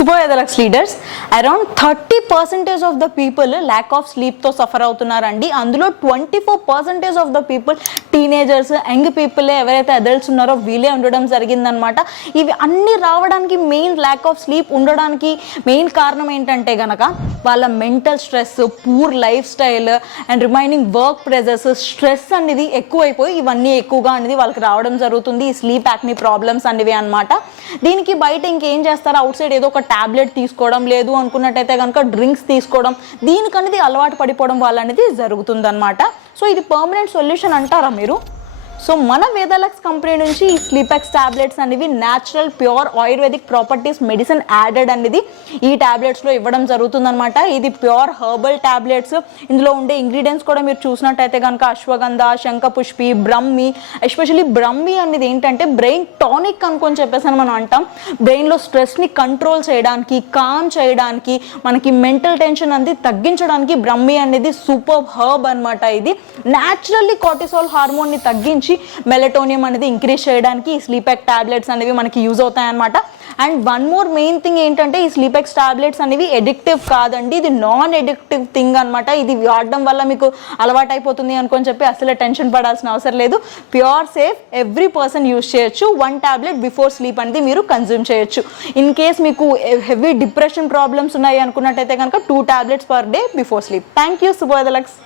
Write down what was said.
Superweather Lux leaders, around 30% of the people lack of sleep తో suffer అవుతున్నారండి. అందులో 24% of the people teenagers, young people, ఎవరైతే adults ఉన్నారో వీళ్ళే ఉండడం జరిగిందనమాట. ఇవి అన్ని రావడానికి మెయిన్ ల్యాక్ ఆఫ్ స్లీప్ ఉండడానికి మెయిన్ కారణం ఏంటంటే గనక వాళ్ళ mental stress, poor life style and remaining work pressures, stress అనేది ఎక్కువైపోయి ఇవన్నీ ఎక్కువగా అనేది వాళ్ళకి రావడం జరుగుతుంది. ఈ స్లీప్ యాక్నీ ప్రాబ్లమ్స్ అనేవి అనమాట. దీనికి బయట ఇంకేం చేస్తారు, అవుట్ సైడ్ ఏదో ఒక టాబ్లెట్ తీసుకోవడం, లేదు అనుకున్నట్టయితే కనుక డ్రింక్స్ తీసుకోవడం, దీనికనేది అలవాటు పడిపోవడం వల్ల అనేది జరుగుతుందన్నమాట. సో ఇది పర్మనెంట్ సొల్యూషన్ అంటారా మీరు? సో మన వేదాలక్స్ కంపెనీ నుంచి ఈ స్లీపెక్స్ టాబ్లెట్స్ అనేవి natural pure ayurvedic properties medicine added అనేది ఈ టాబ్లెట్స్లో ఇవ్వడం జరుగుతుందన్నమాట. ఇది ప్యూర్ హెర్బల్ టాబ్లెట్స్. ఇందులో ఉండే ఇంగ్రీడియంట్స్ కూడా మీరు చూసినట్టయితే కనుక అశ్వగంధ, శంఖపుష్పి, బ్రహ్మి. ఎస్పెషల్లీ బ్రహ్మి అనేది ఏంటంటే బ్రెయిన్ టానిక్ అనుకొని చెప్పేసి మనం అంటాం. బ్రెయిన్లో స్ట్రెస్ని కంట్రోల్ చేయడానికి, కామ్ చేయడానికి, మనకి మెంటల్ టెన్షన్ అనేది తగ్గించడానికి బ్రహ్మి అనేది సూపర్ హర్బ్ అనమాట. ఇది న్యాచురల్లీ కార్టిసాల్ హార్మోన్ని తగ్గించి మెలటోనియం అనేది ఇంక్రీజ్ చేయడానికి ఈ స్లీపెక్ టాబ్లెట్స్ అనేవి మనకి యూజ్ అవుతాయన్నమాట. And one more main thing ఏంటంటే ఈ స్లీపెక్స్ టాబ్లెట్స్ అనేవి ఎడిక్టివ్ కాదండి, ఇది నాన్ ఎడిక్టివ్ థింగ్ అనమాట. ఇది వాడడం వల్ల మీకు అలవాటు అయిపోతుంది అనుకొని చెప్పి అసలు టెన్షన్ పడాల్సిన అవసరం లేదు. Pure safe, every person use చేయొచ్చు. 1 టాబ్లెట్ బిఫోర్ స్లీప్ అనేది మీరు కన్జ్యూమ్ చేయొచ్చు. ఇన్ కేస్ మీకు హెవీ డిప్రెషన్ ప్రాబ్లమ్స్ ఉన్నాయి అనుకున్నట్టయితే కనుక 2 tablets per day before sleep. Thank you, Shubhodaya Lux.